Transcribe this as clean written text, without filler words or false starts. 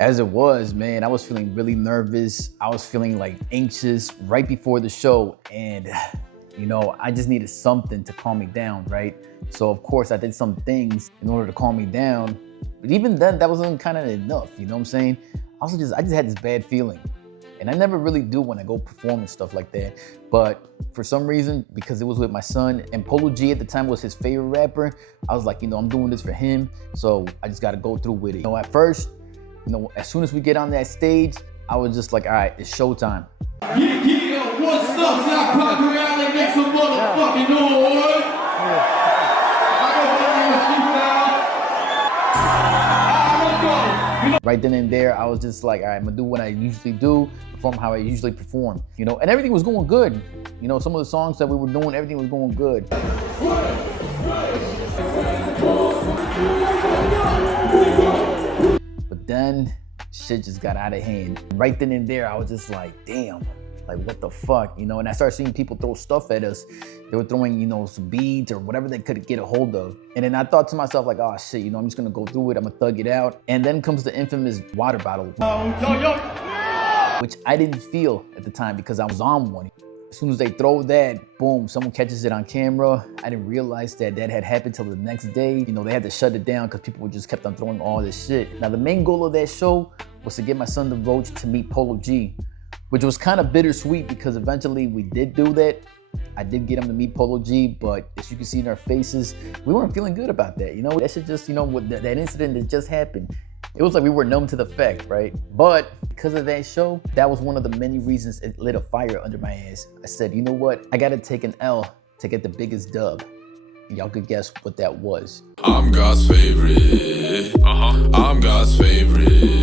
As it was, man, I was feeling really nervous. I was feeling like anxious right before the show. And, you know, I just needed something to calm me down, right? So, of course, I did some things in order to calm me down. But even then, that wasn't kind of enough, you know what I'm saying? I just had this bad feeling. And I never really do when I go perform and stuff like that. But for some reason, because it was with my son, and Polo G at the time was his favorite rapper, I was like, you know, I'm doing this for him, so I just got to go through with it. You know, at first, you know, as soon as we get on that stage, I was just like, all right, it's showtime. Yeah, what's up, South Park Rally? Make some motherfucking noise. Right then and there, I was just like, all right, I'm gonna do what I usually do, perform how I usually perform, you know, and everything was going good. You know, some of the songs that we were doing, everything was going good. But then shit just got out of hand. Right then and there, I was just like, damn, like what the fuck, you know? And I started seeing people throw stuff at us. They were throwing, you know, some beads or whatever they could get a hold of. And then I thought to myself like, oh shit, you know, I'm just gonna go through it, I'm gonna thug it out. And then comes the infamous water bottle, which I didn't feel at the time because I was on one. As soon as they throw that, boom, someone catches it on camera. I didn't realize that had happened till the next day. You know, they had to shut it down because people just kept on throwing all this shit. Now, the main goal of that show was to get my son the Roach to meet Polo G, which was kind of bittersweet because eventually we did do that. I did get him to meet Polo G, but as you can see in our faces, we weren't feeling good about that. You know, that shit just, you know, with that incident that just happened, it was like we were numb to the fact, right? But because of that show, that was one of the many reasons it lit a fire under my ass. I said, you know what? I gotta take an L to get the biggest dub. Y'all could guess what that was. I'm God's favorite. I'm God's favorite.